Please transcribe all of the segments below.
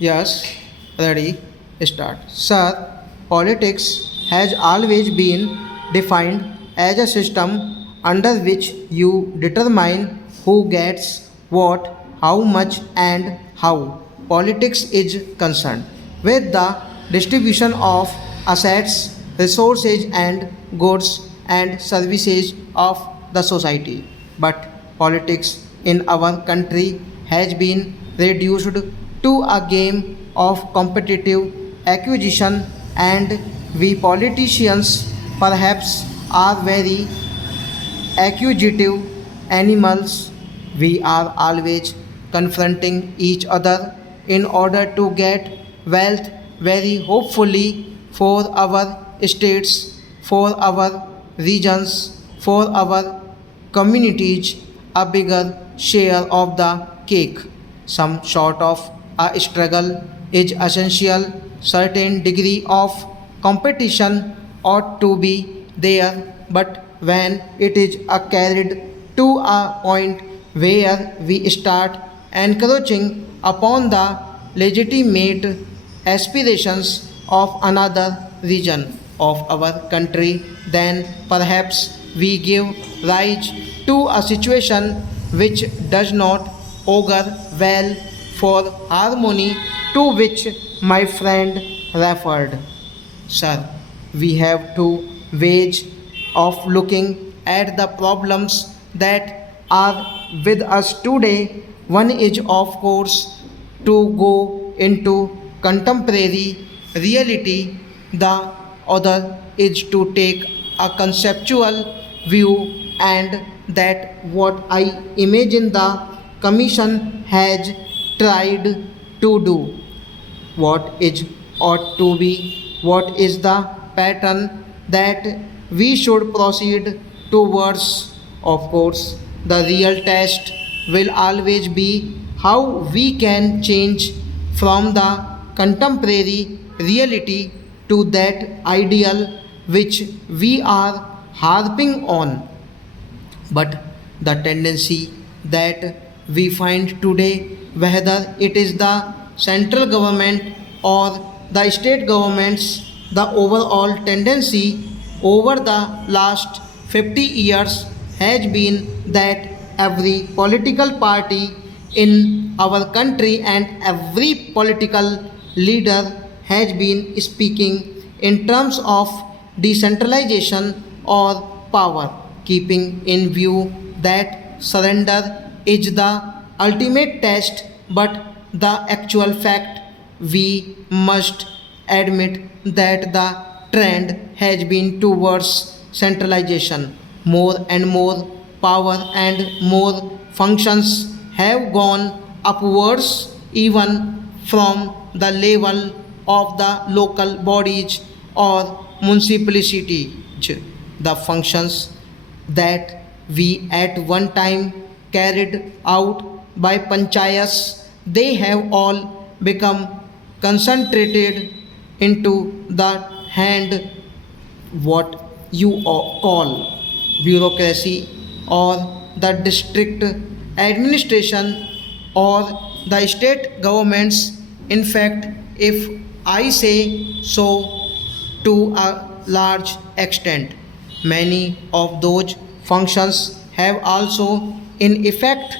Yes, ready, start. Sir, politics has always been defined as a system under which you determine who gets what, how much, and how. Politics is concerned with the distribution of assets, resources, and goods and services of the society. But politics in our country has been reduced to a game of competitive acquisition, and we politicians perhaps are very acquisitive animals. We are always confronting each other in order to get wealth, very hopefully for our states, for our regions, for our communities, a bigger share of the cake. Some sort of a struggle is essential. Certain degree of competition ought to be there, but when it is carried to a point where we start encroaching upon the legitimate aspirations of another region of our country, then perhaps we give rise to a situation which does not augur well for harmony to which my friend referred. Sir, we have to wage of looking at the problems that are with us today. One is, of course, to go into contemporary reality. The other is to take a conceptual view, and that what I imagine the commission has tried to do. What is ought to be, what is the pattern that we should proceed towards. Of course, the real test will always be how we can change from the contemporary reality to that ideal which we are harping on. But the tendency that we find today, whether it is the central government or the state governments, the overall tendency over the last 50 years has been that every political party in our country and every political leader has been speaking in terms of decentralization or power, keeping in view that surrender is the ultimate test, but the actual fact we must admit that the trend has been towards centralization. More and more power and more functions have gone upwards, even from the level of the local bodies or municipalities. The functions that we at one time carried out by panchayats, they have all become concentrated into the hand, what you call bureaucracy, or the district administration, or the state governments. In fact, if I say so, to a large extent, many of those functions have also, in effect,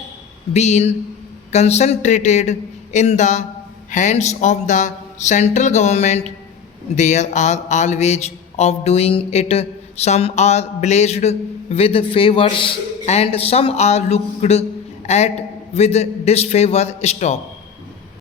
been concentrated in the hands of the central government. There are always of doing it. Some are blessed with favors and some are looked at with disfavor. Stop.